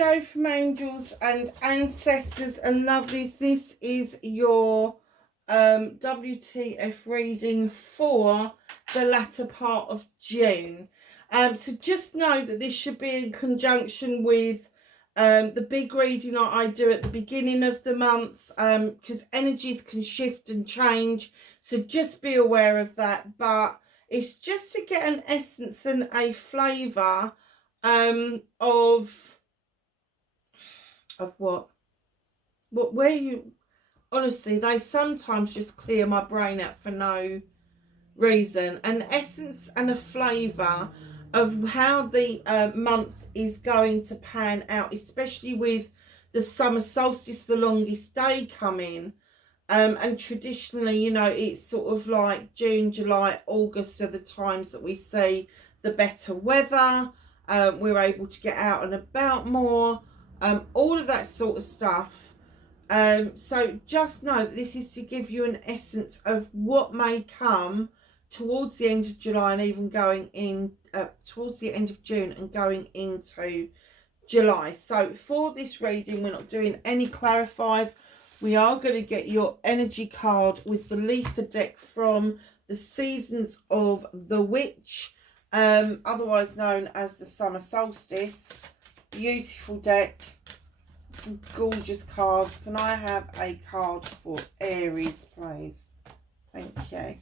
Joe from Angels and Ancestors and Lovelies. This is your WTF reading for the latter part of June. So just know that this should be in conjunction with the big reading I do at the beginning of the month, because energies can shift and change. So just be aware of that. But it's just to get an essence and a flavour of what where you, honestly, they sometimes just clear my brain out for no reason. An essence and a flavour of how the month is going to pan out, especially with the summer solstice, the longest day coming. And traditionally, you know, it's sort of like June, July, August are the times that we see the better weather. We're able to get out and about more, all of that sort of stuff. So just know that this is to give you an essence of what may come towards the end of July and even going in towards the end of June and going into July. So for this reading, we're not doing any clarifiers. We are going to get your energy card with the Letha deck from the Seasons of the Witch, otherwise known as the Summer Solstice. Beautiful deck. Some gorgeous cards. Can I have a card for Aries, please? Thank you.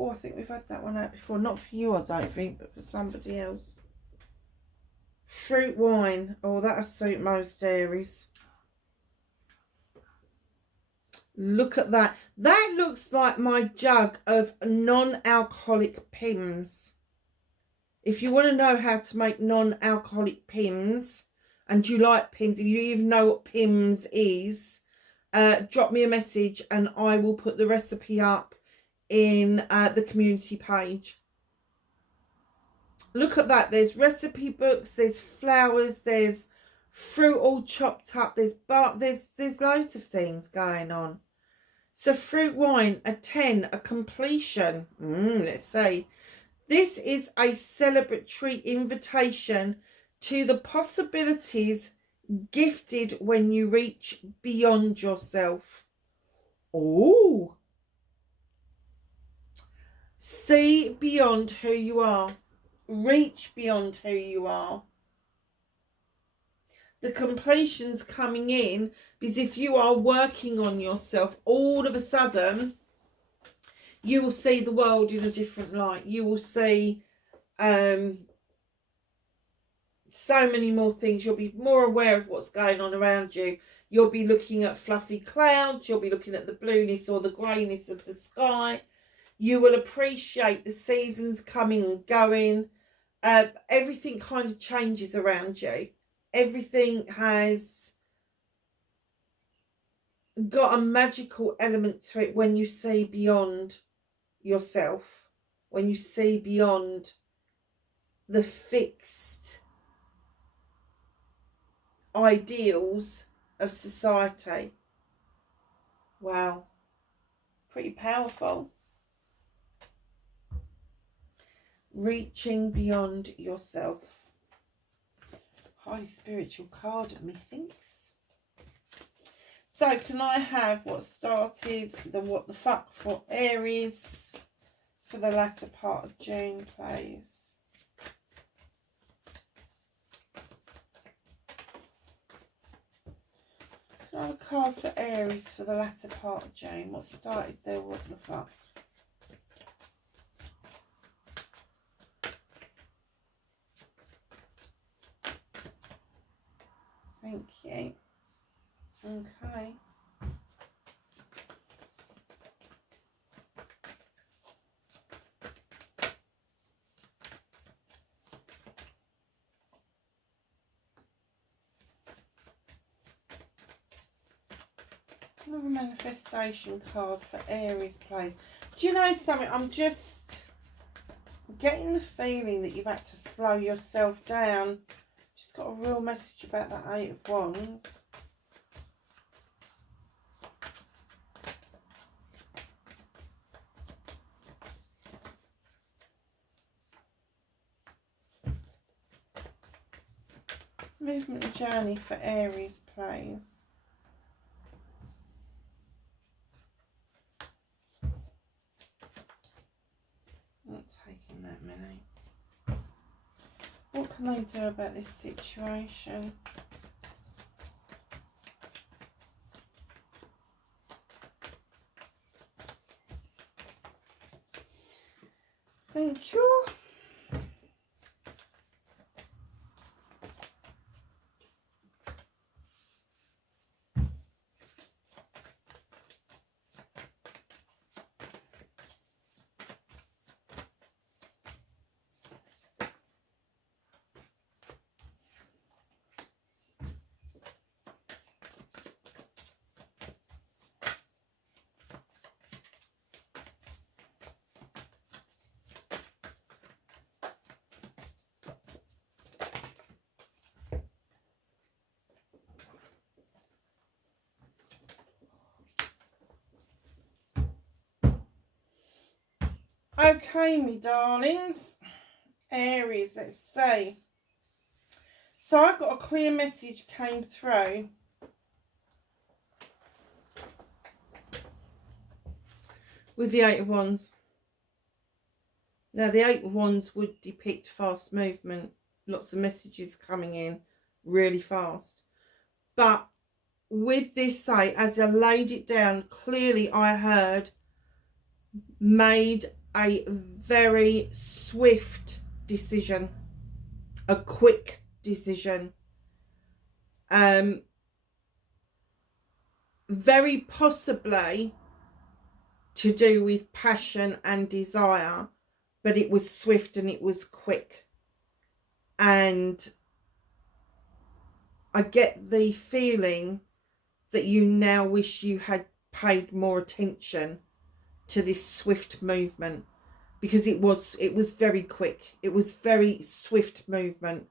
Oh, I think we've had that one out before. Not for you, I don't think, but for somebody else. Fruit wine. Oh, that'll suit most Aries. Look at that. That looks like my jug of non-alcoholic Pims. If you want to know how to make non-alcoholic Pims, and you like Pims, if you even know what Pims is, drop me a message and I will put the recipe up in the community page. Look at that. There's recipe books, there's flowers, there's fruit all chopped up, there's bark, there's loads of things going on. So fruit wine, a 10, a completion. Let's say this is a celebratory invitation to the possibilities gifted when you reach beyond yourself. Oh, see beyond who you are, reach beyond who you are. The completion's coming in because if you are working on yourself, all of a sudden you will see the world in a different light. You will see so many more things. You'll be more aware of what's going on around you. You'll be looking at fluffy clouds. You'll be looking at the blueness or the greyness of the sky. You will appreciate the seasons coming and going. Everything kind of changes around you. Everything has got a magical element to it when you see beyond yourself, when you see beyond the fixed ideals of society. Wow, pretty powerful. Reaching beyond yourself. Highly spiritual card, methinks. So can I have what started the what the fuck for Aries for the latter part of June, please? Can I have a card for Aries for the latter part of June? What started there, what the fuck? Thank you. Okay. Another manifestation card for Aries, please. Do you know something? I'm just getting the feeling that you've had to slow yourself down. Just got a real message about that Eight of Wands. Movement and journey for Aries, please. Not taking that many. What can they do about this situation? Thank you. Okay, me darlings. Aries, let's see. So I got a clear message came through. With the Eight of Wands. Now the Eight of Wands would depict fast movement. Lots of messages coming in really fast. But with this eight, as I laid it down, clearly I heard made a very swift decision, a quick decision, very possibly to do with passion and desire, but it was swift and it was quick. And I get the feeling that you now wish you had paid more attention to this swift movement, because it was very quick. It was very swift movement.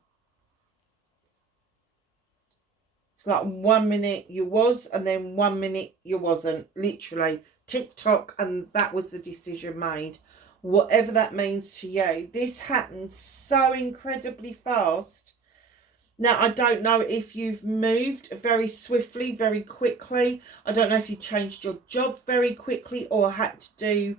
It's like 1 minute you was, and then 1 minute you wasn't. Literally tick tock, and that was the decision made. Whatever that means to you, this happened so incredibly fast. Now, I don't know if you've moved very swiftly, very quickly. I don't know if you changed your job very quickly or had to do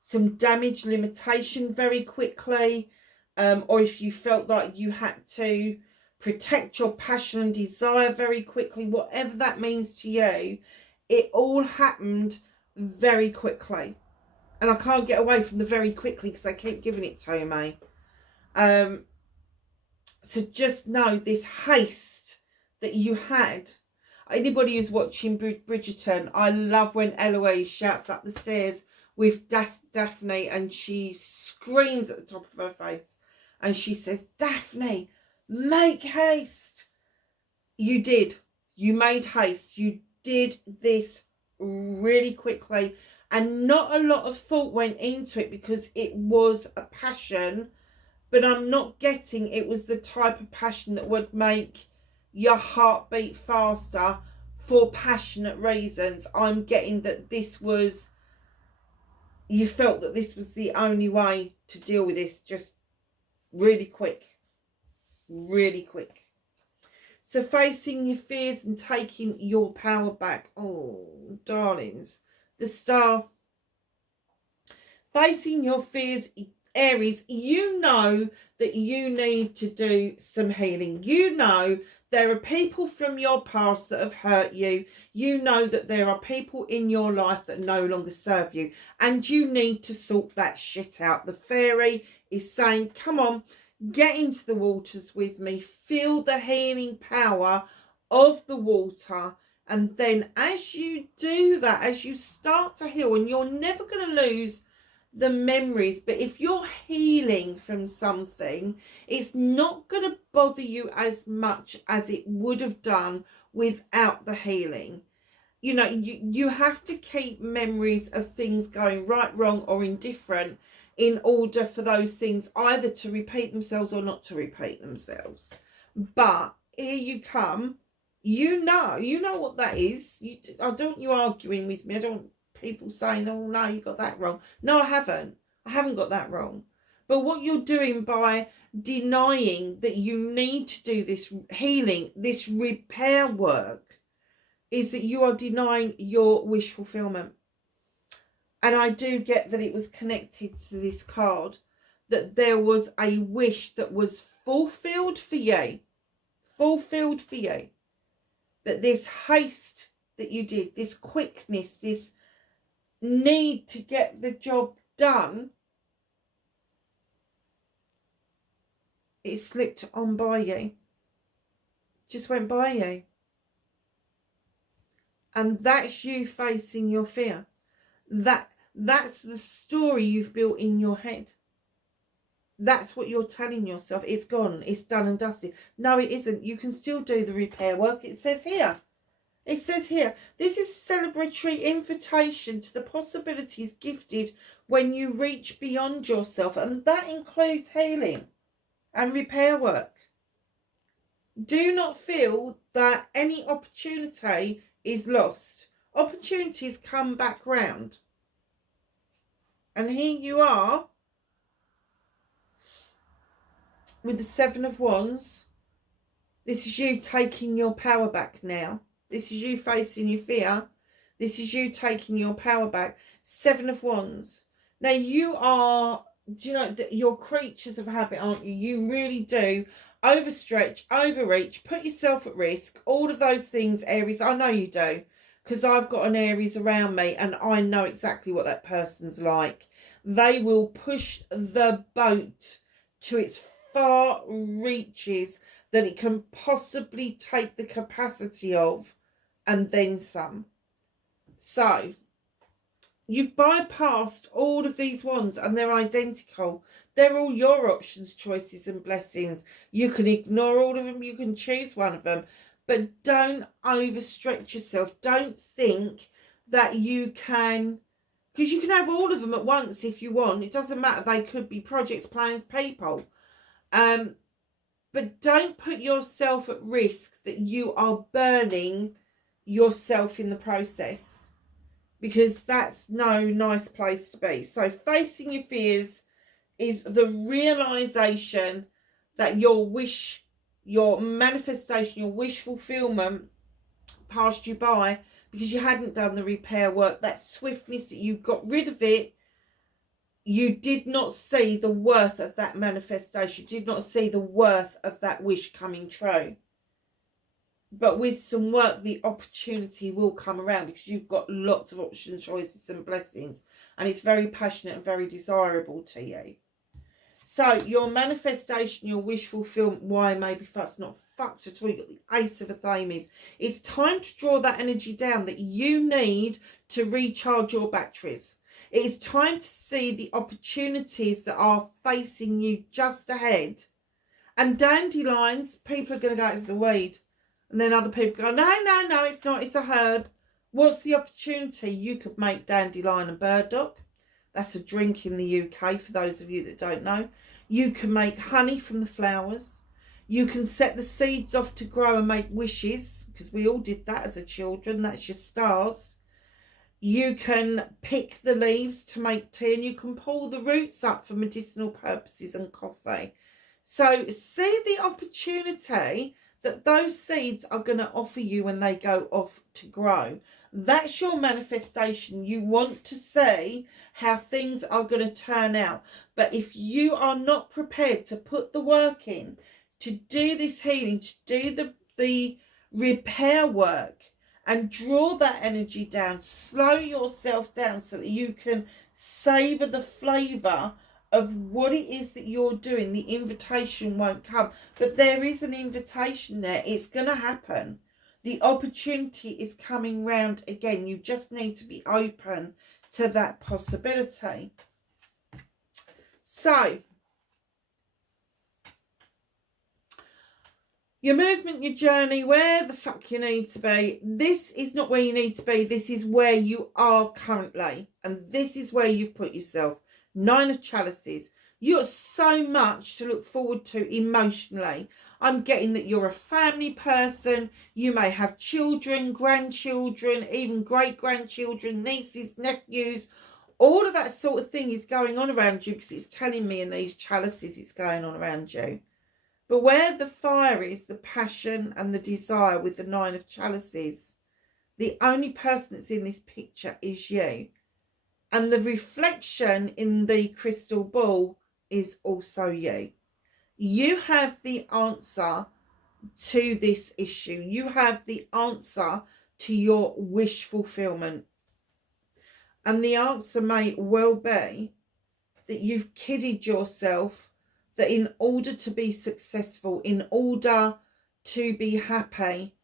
some damage limitation very quickly. Or if you felt like you had to protect your passion and desire very quickly. Whatever that means to you, it all happened very quickly. And I can't get away from the very quickly because they keep giving it to me. So just know this haste that you had. Anybody who's watching Bridgerton, I love when Eloise shouts up the stairs with Daphne and she screams at the top of her face. And she says, Daphne, make haste. You did. You made haste. You did this really quickly. And not a lot of thought went into it because it was a passion. But I'm not getting it was the type of passion that would make your heart beat faster for passionate reasons. I'm getting that this was, you felt that this was the only way to deal with this, just really quick. Really quick. So facing your fears and taking your power back. Oh, darlings. The Star. Facing your fears, Aries, you know that you need to do some healing. You know there are people from your past that have hurt you. You know that there are people in your life that no longer serve you. And you need to sort that shit out. The fairy is saying, come on, get into the waters with me. Feel the healing power of the water. And then as you do that, as you start to heal, and you're never going to lose the memories, but if you're healing from something, it's not going to bother you as much as it would have done without the healing. You know, you have to keep memories of things going right, wrong or indifferent in order for those things either to repeat themselves or not to repeat themselves. But here you come. You know what that is. I don't want you arguing with me. I don't want people saying, oh no, you got that wrong. No, I haven't got that wrong. But what you're doing by denying that you need to do this healing, this repair work, is that you are denying your wish fulfillment. And I do get that it was connected to this card, that there was a wish that was fulfilled for you. Fulfilled for you. But this haste that you did, this quickness, this need to get the job done, it slipped on by you. Just went by you. And that's you facing your fear. That's the story you've built in your head. That's what you're telling yourself. It's gone. It's done and dusted. No, it isn't. You can still do the repair work. It says here. It says here, this is a celebratory invitation to the possibilities gifted when you reach beyond yourself. And that includes healing and repair work. Do not feel that any opportunity is lost. Opportunities come back round. And here you are with the Seven of Wands. This is you taking your power back now. This is you facing your fear. This is you taking your power back. Seven of Wands. Now you are, do you know, you're creatures of habit, aren't you? You really do overstretch, overreach, put yourself at risk. All of those things, Aries. I know you do, because I've got an Aries around me and I know exactly what that person's like. They will push the boat to its far reaches that it can possibly take the capacity of, and then some. So you've bypassed all of these ones and they're identical. They're all your options, choices and blessings. You can ignore all of them. You can choose one of them. But don't overstretch yourself. Don't think that you can, because you can have all of them at once if you want. It doesn't matter. They could be projects, plans, people. But don't put yourself at risk that you are burning yourself in the process, because that's no nice place to be. So facing your fears is the realization that your wish, your manifestation, your wish fulfillment passed you by because you hadn't done the repair work. That swiftness that you got rid of it, you did not see the worth of that manifestation, did not see the worth of that wish coming true. But with some work, the opportunity will come around because you've got lots of options, choices and blessings. And it's very passionate and very desirable to you. So your manifestation, your wish fulfillment, why maybe that's not fucked at all. You've got the Ace of Affirmations. It's time to draw that energy down that you need to recharge your batteries. It is time to see the opportunities that are facing you just ahead. And dandelions, people are going to go, it's a weed. And then other people go, no, it's not, it's a herb. What's the opportunity? You could make dandelion and burdock. That's a drink in the UK for those of you that don't know. You can make honey from the flowers. You can set the seeds off to grow and make wishes, because we all did that as a children. That's your stars. You can pick the leaves to make tea, and you can pull the roots up for medicinal purposes and coffee. So see the opportunity that those seeds are going to offer you when they go off to grow. That's your manifestation. You want to see how things are going to turn out. But if you are not prepared to put the work in, to do this healing, to do the repair work, and draw that energy down, slow yourself down so that you can savour the flavour of what it is that you're doing, the invitation won't come. But there is an invitation there. It's going to happen. The opportunity is coming round again. You just need to be open to that possibility. So, your movement, your journey, where the fuck you need to be. This is not where you need to be. This is where you are currently. And this is where you've put yourself. Nine of Chalices. You have so much to look forward to emotionally. I'm getting that you're a family person. You may have children, grandchildren, even great-grandchildren, nieces, nephews, All of that sort of thing is going on around you, because it's telling me in these chalices it's going on around you. But where the fire is, the passion and the desire with the 9 of chalices, the only person that's in this picture is you. And the reflection in the crystal ball is also you. You have the answer to this issue. You have the answer to your wish fulfillment. And the answer may well be that you've kidded yourself that in order to be successful, in order to be happy,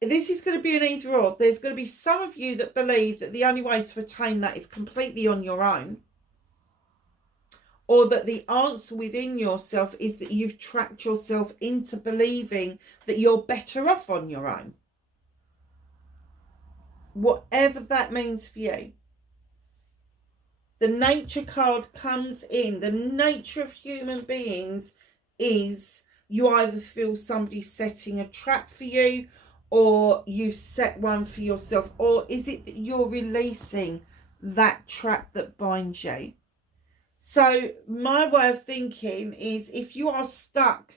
this is going to be an either or. There's going to be some of you that believe that the only way to attain that is completely on your own, or that the answer within yourself is that you've trapped yourself into believing that you're better off on your own. Whatever that means for you. The nature card comes in. The nature of human beings is you either feel somebody setting a trap for you, or you set one for yourself, or is it that you're releasing that trap that binds you? So my way of thinking is, if you are stuck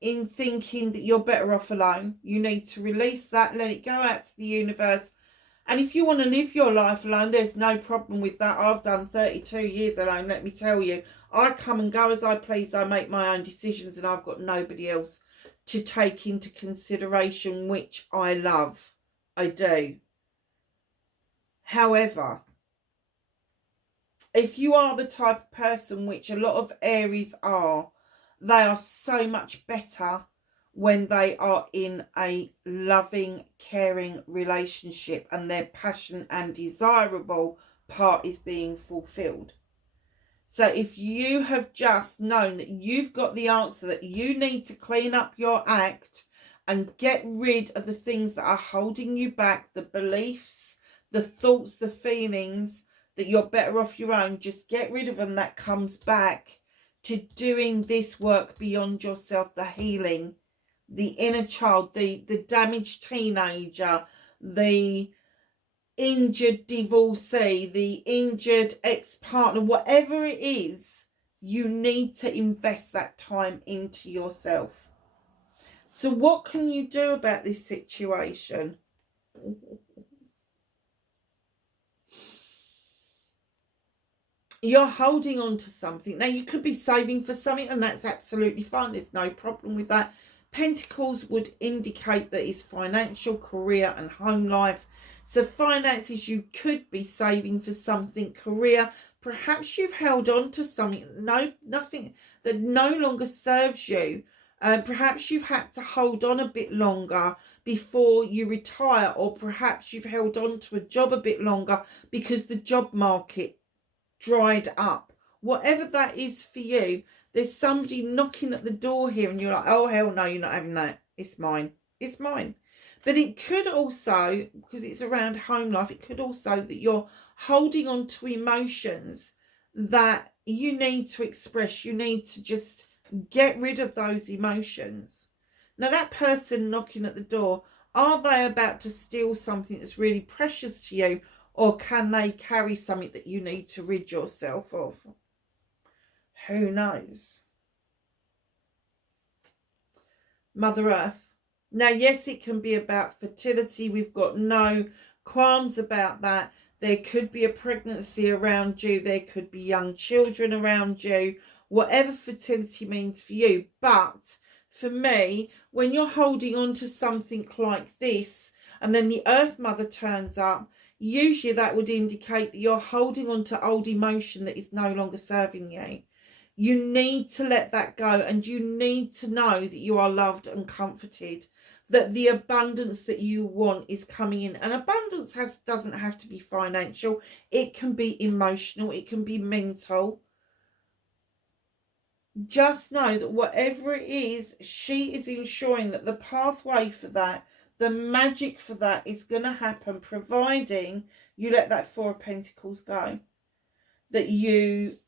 in thinking that you're better off alone, you need to release that, let it go out to the universe. And if you want to live your life alone, there's no problem with that. I've done 32 years alone, let me tell you. I come and go as I please. I make my own decisions, and I've got nobody else to take into consideration, which I love. I do. However, if you are the type of person, which a lot of Aries are, they are so much better when they are in a loving, caring relationship and their passion and desirable part is being fulfilled. So if you have just known that you've got the answer, that you need to clean up your act and get rid of the things that are holding you back, the beliefs, the thoughts, the feelings that you're better off your own, just get rid of them. That comes back to doing this work beyond yourself, the healing, the inner child, the damaged teenager, the injured divorcee, the injured ex-partner, whatever it is, you need to invest that time into yourself. So what can you do about this situation? You're holding on to something. Now, you could be saving for something, and that's absolutely fine. There's no problem with that. Pentacles would indicate that it's financial, career and home life. So finances, you could be saving for something. Career, perhaps you've held on to something, nothing that no longer serves you. Perhaps you've had to hold on a bit longer before you retire, or perhaps you've held on to a job a bit longer because the job market dried up. Whatever that is for you, there's somebody knocking at the door here and you're like, oh hell no, you're not having that, it's mine, it's mine. But it could also, because it's around home life, it could also that you're holding on to emotions that you need to express. You need to just get rid of those emotions. Now, that person knocking at the door, are they about to steal something that's really precious to you, or can they carry something that you need to rid yourself of? Who knows? Mother Earth. Now, yes, it can be about fertility. We've got no qualms about that. There could be a pregnancy around you. There could be young children around you. Whatever fertility means for you. But for me, when you're holding on to something like this, and then the Earth Mother turns up, usually that would indicate that you're holding on to old emotion that is no longer serving you. You need to let that go, and you need to know that you are loved and comforted, that the abundance that you want is coming in. And abundance doesn't have to be financial. It can be emotional. It can be mental. Just know that whatever it is, she is ensuring that the pathway for that, the magic for that is going to happen, providing you let that Four of Pentacles go. That you,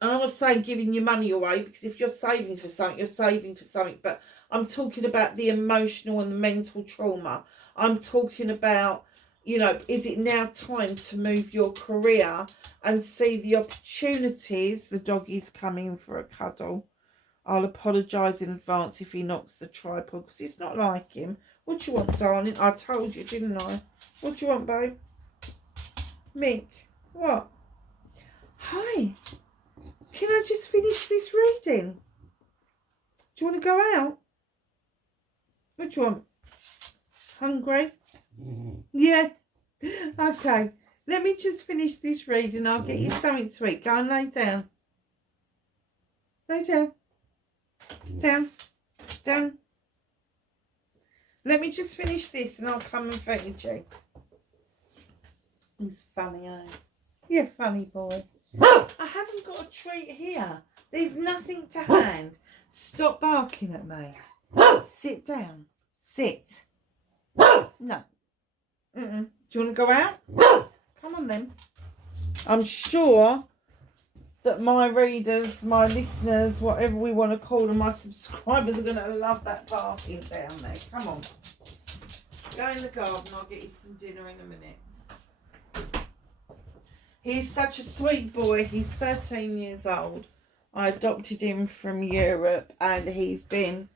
I don't want to say giving your money away, because if you're saving for something, you're saving for something. But I'm talking about the emotional and the mental trauma. I'm talking about you know, is it now time to move your career and see the opportunities? The doggy's coming for a cuddle. I'll apologise in advance if he knocks the tripod, because it's not like him. What do you want, darling? I told you, didn't I? What do you want, babe? Mick, what? Hi. Can I just finish this reading? Do you want to go out? What do you want? Hungry? Yeah. Okay. Let me just finish this reading. I'll get you something to eat. Go and lay down. Lay down. Down. Down. Let me just finish this and I'll come and feed you. He's funny, eh? You're a funny boy. I haven't got a treat here. There's nothing to hand. Stop barking at me. Sit down. Sit. No. Do you want to go out? Come on then. I'm sure that my readers, my listeners, whatever we want to call them, my subscribers are going to love that barking down there. Come on. Go in the garden. I'll get you some dinner in a minute. He's such a sweet boy. He's 13 years old. I adopted him from Europe and he's been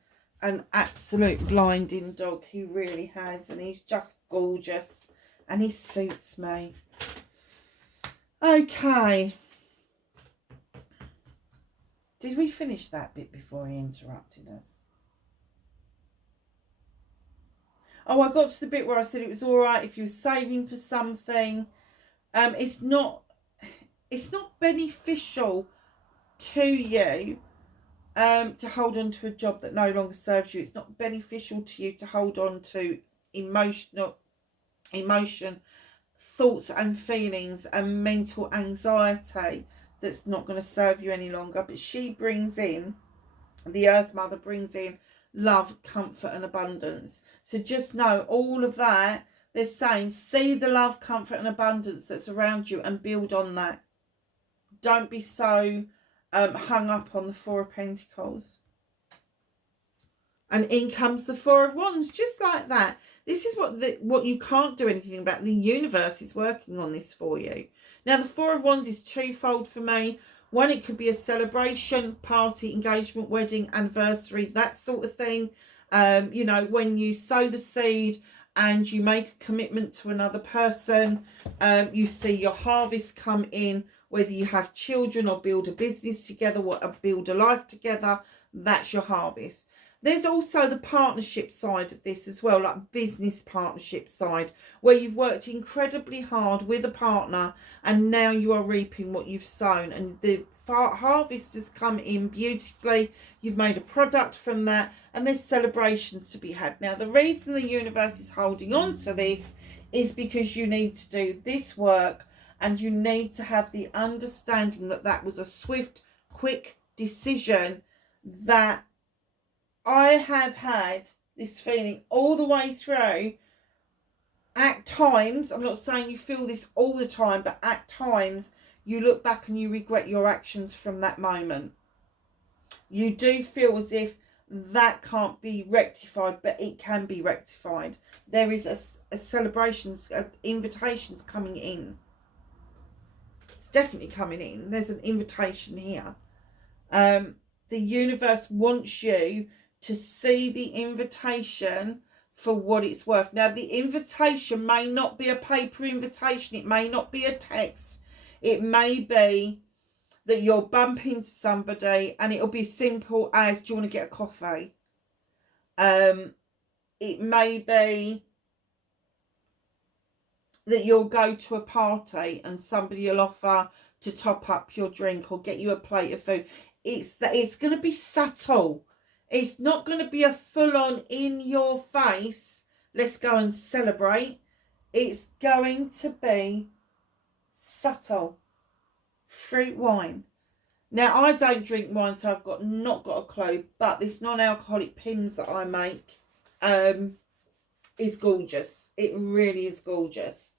an absolute blinding dog. He really has. And he's just gorgeous. And he suits me. Okay. Did we finish that bit before he interrupted us? Oh, I got to the bit where I said it was all right if you were saving for something. It's not beneficial to you to hold on to a job that no longer serves you. It's not beneficial to you to hold on to emotion, thoughts and feelings and mental anxiety that's not going to serve you any longer. But she brings in, the Earth Mother brings in love, comfort and abundance. So just know all of that. They're saying, see the love, comfort and abundance that's around you and build on that. Don't be so hung up on the Four of Pentacles. And in comes the Four of Wands, just like that. This is what you can't do anything about. The universe is working on this for you. Now, the Four of Wands is twofold for me. One, it could be a celebration, party, engagement, wedding, anniversary, that sort of thing. You know, when you sow the seed and you make a commitment to another person, you see your harvest come in, whether you have children or build a business together or build a life together, that's your harvest. There's also the partnership side of this as well, like business partnership side, where you've worked incredibly hard with a partner and now you are reaping what you've sown, and the harvest has come in beautifully. You've made a product from that and there's celebrations to be had. Now, the reason the universe is holding on to this is because you need to do this work and you need to have the understanding that that was a swift, quick decision. That I have had this feeling all the way through. At times, I'm not saying you feel this all the time, but at times you look back and you regret your actions from that moment. You do feel as if that can't be rectified, but it can be rectified. There is a celebrations, invitations coming in. It's definitely coming in. There's an invitation here. The universe wants you to see the invitation for what it's worth. Now, the invitation may not be a paper invitation. It may not be a text. It may be that you'll bump into somebody and it'll be simple as, do you want to get a coffee? It may be that you'll go to a party and somebody will offer to top up your drink or get you a plate of food. It's going to be subtle. It's not going to be a full-on in your face, let's go and celebrate. It's going to be subtle. Fruit wine. Now, I don't drink wine, so I've not got a clue, but this non-alcoholic pins that I make is gorgeous. It really is gorgeous.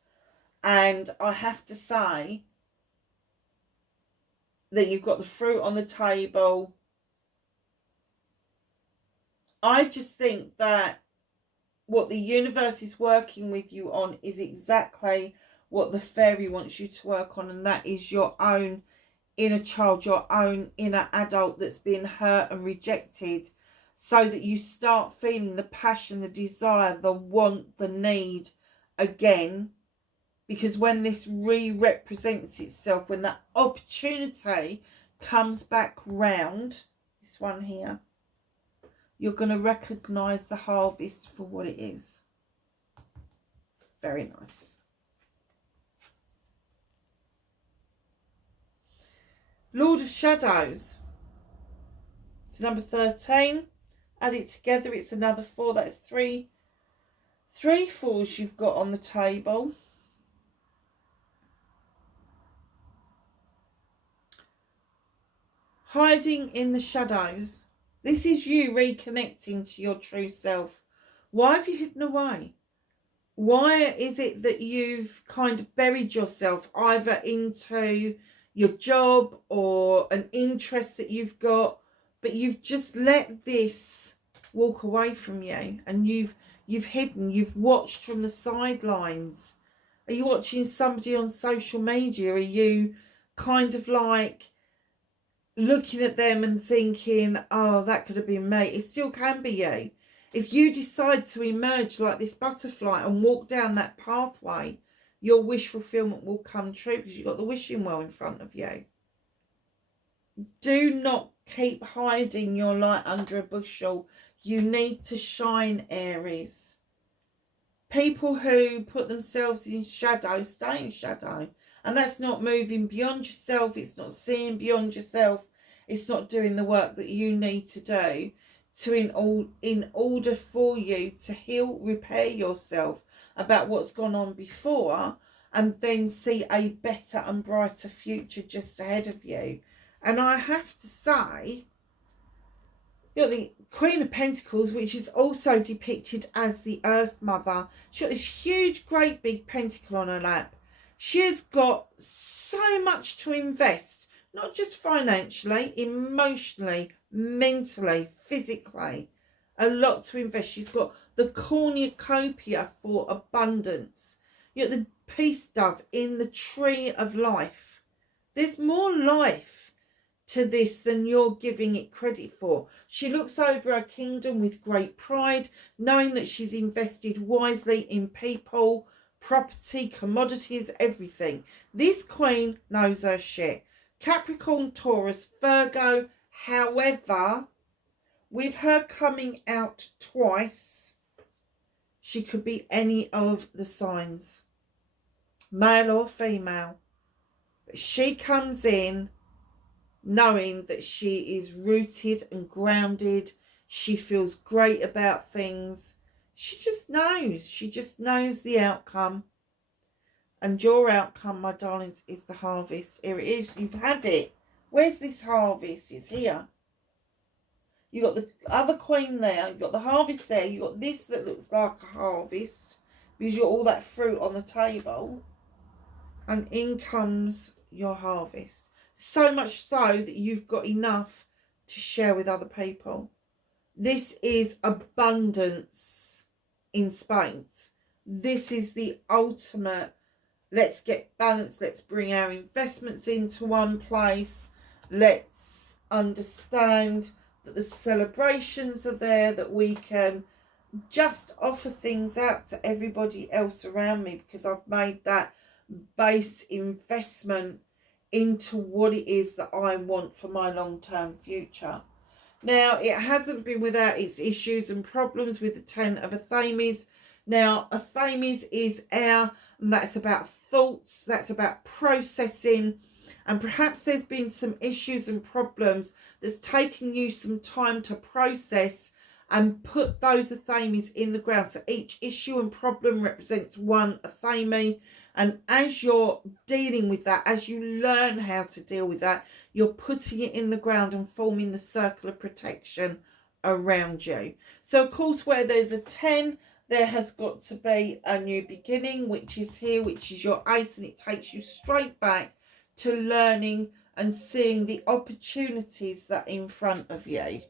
And I have to say that you've got the fruit on the table. I just think that what the universe is working with you on is exactly what the fairy wants you to work on, and that is your own inner child, your own inner adult that's been hurt and rejected, so that you start feeling the passion, the desire, the want, the need again. Because when this re-represents itself, when that opportunity comes back round, this one here, you're going to recognise the harvest for what it is. Very nice. Lord of Shadows. It's number 13. Add it together, it's another 4. That's three 4s you've got on the table. Hiding in the shadows. This is you reconnecting to your true self. Why have you hidden away? Why is it that you've kind of buried yourself either into your job or an interest that you've got, but you've just let this walk away from you, and you've hidden, you've watched from the sidelines? Are you watching somebody on social media? Are you kind of like looking at them and thinking, oh, that could have been me? It still can be you. If you decide to emerge like this butterfly and walk down that pathway, your wish fulfillment will come true, because you've got the wishing well in front of you. Do not keep hiding your light under a bushel. You need to shine, Aries. People who put themselves in shadow stay in shadow. And that's not moving beyond yourself. It's not seeing beyond yourself. It's not doing the work that you need to do in order for you to heal, repair yourself about what's gone on before, and then see a better and brighter future just ahead of you. And I have to say, you've got the Queen of Pentacles, which is also depicted as the Earth Mother. She's got this huge, great big pentacle on her lap. She has got so much to invest, not just financially, emotionally, mentally, physically. A lot to invest. She's got the cornucopia for abundance. You've got the peace dove in the tree of life. There's more life to this than you're giving it credit for. She looks over her kingdom with great pride, knowing that she's invested wisely in people, property, commodities, everything. This queen knows her shit. Capricorn, Taurus, Virgo. However, with her coming out twice, she could be any of the signs, male or female. But she comes in knowing that she is rooted and grounded. She feels great about things. She just knows the outcome. And your outcome, my darlings, is the harvest. Here it is. You've had it. Where's this harvest? It's here. You got the other queen there. You've got the harvest there. You've got this that looks like a harvest, because you've got all that fruit on the table. And in comes your harvest. So much so that you've got enough to share with other people. This is abundance in spades. This is the ultimate. Let's get balanced. Let's bring our investments into one place. Let's understand that the celebrations are there, that we can just offer things out to everybody else around me, because I've made that base investment into what it is that I want for my long-term future. Now, it hasn't been without its issues and problems with the 10 of Affirmations. Now, Affirmations is and that's about thoughts, that's about processing, and perhaps there's been some issues and problems that's taken you some time to process and put those Affirmations in the ground. So each issue and problem represents one Affirmation, and as you're dealing with that, as you learn how to deal with that, you're putting it in the ground and forming the circle of protection around you. So of course, where there's a 10, there has got to be a new beginning, which is here, which is your ace, and it takes you straight back to learning and seeing the opportunities that are in front of you.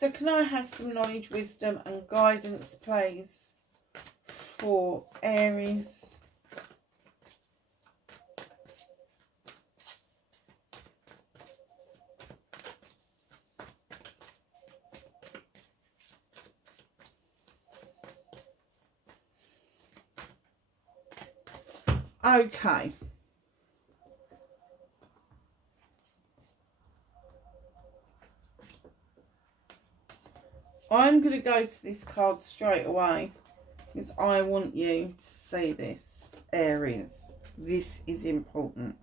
So can I have some knowledge, wisdom and guidance, please, for Aries? Okay. I'm going to go to this card straight away because I want you to see this, Aries. This is important.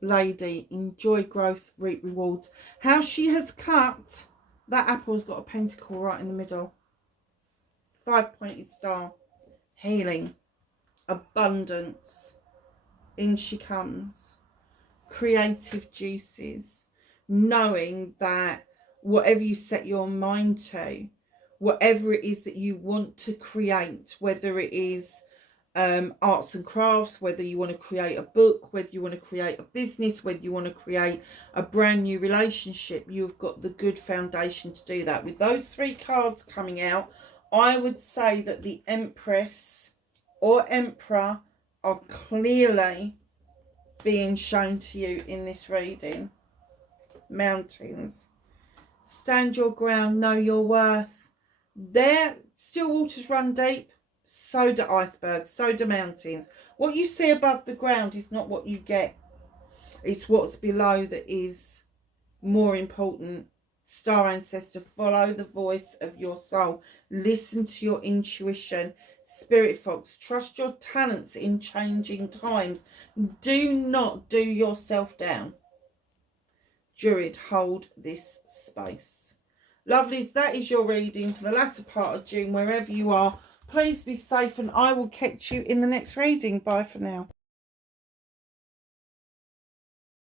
Lady, enjoy growth, reap rewards. How she has cut, that apple's got a pentacle right in the middle. 5-pointed star. Healing. Abundance. In she comes. Creative juices. Knowing that whatever you set your mind to, whatever it is that you want to create, whether it is arts and crafts, whether you want to create a book, whether you want to create a business, whether you want to create a brand new relationship, you've got the good foundation to do that. With those 3 cards coming out, I would say that the Empress or Emperor are clearly being shown to you in this reading. Mountains. Stand your ground, know your worth. There, still waters run deep. So do icebergs, so do mountains. What you see above the ground is not what you get. It's what's below that is more important. Star ancestor, follow the voice of your soul. Listen to your intuition. Spirit fox, trust your talents in changing times. Do not do yourself down. Druid, hold this space. Lovelies, that is your reading for the latter part of June, wherever you are. Please be safe and I will catch you in the next reading. Bye for now.